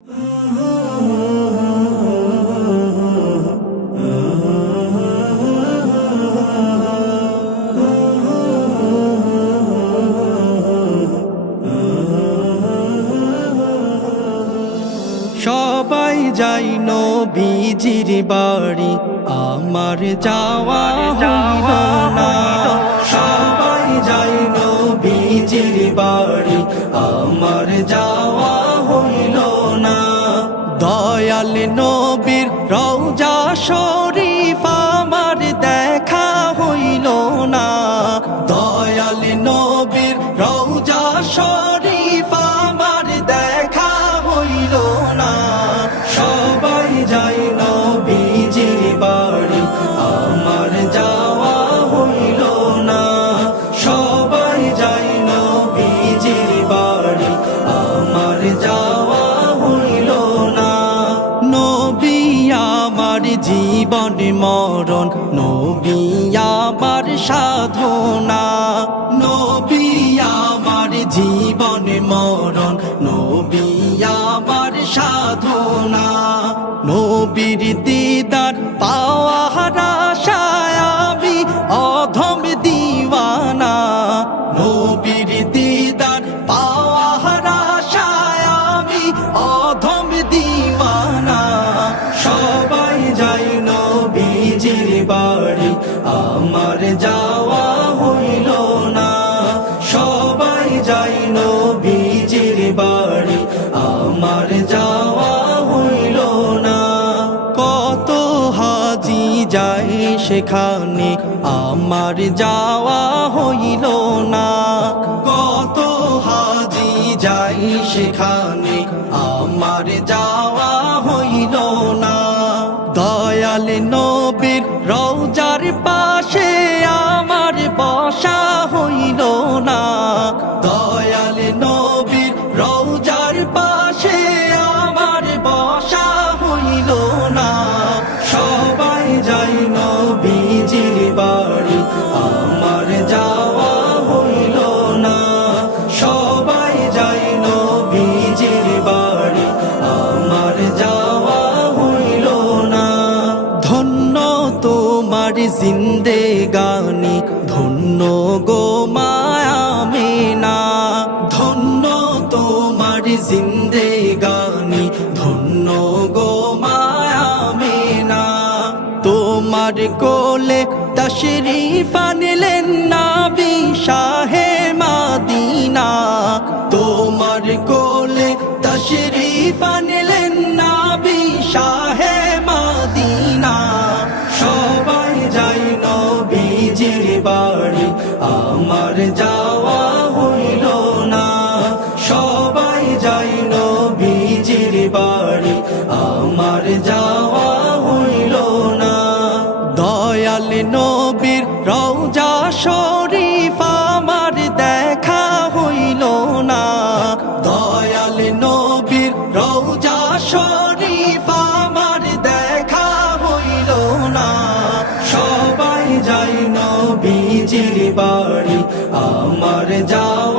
সবাই যাই নবীজির বাড়ি, আমার যাওয়া হইল না। সবাই যাই নবীজির বাড়ি, আমার যাওয়া হইল না। দয়াল নবীর রওজা শরীফ আমার দেখা হইল না। দয়াল নবীর রওজা শরীফ আমার দেখা হইল না। সবাই যাই নবীজির বাড়ি, আমার যাওয়া হইল না। সবাই যাই নবীজির বাড়ি, আমার যাওয়া হইল না। নবী আমার জীবন মরণ, নবী আমার সাধনা। নবী আমার জীবন মরণ, নবী আমার সাধনা। নবীর দিদার পাওয়ার আশায় আমি অধম দিওয়ানা। নবীর দিদার পাওয়ার আশায় আমি অধম দিওয়ানা। সবাই যাই নবীজির বাড়ি, আমার যাওয়া হইল না। সবাই যাই নবীজির বাড়ি, আমার যাওয়া হইল না। কত হাজি যায় সেখানে, আমার যাওয়া হইল না। কত হাজি যায় সেখানে, আমার যাওয়া হইল না। দয়াল নবীর রওজার পাশে আমার বসা হইল না। দয়াল নবীর রওজার পাশে আমার বসা হইল না। সবাই যাই নবীজির বাড়ি, আমার যাওয়া হইল না। সবাই যাই নবীজির বাড়ি, আমার যাওয়া হইল না। ধন্য তোমার জিন্দেগানি, ধন্য গো মায়ামেনা। ধন্য তোমার জিন্দেগানি, ধন্য গো মায়ামেনা। তোমার কোলে তশরিফ আনলেন নবী শাহে মদিনা। তোমার কোলে তশরিফ আনলেন নবী শাহে মদিনা। সবাই যাই নবীজির বাড়ি, আমার যাওয়া হইল না। সবাই যাই নবীজির বাড়ি, আমার যাওয়া হইল না। দয়াল নবীর রওজা শরীফ আমার দেখা হইল না। দয়াল নবীর রওজা শরীফ আমার দেখা হইল না। সবাই যাই নবীজির বাড়ি, আমার যাওয়া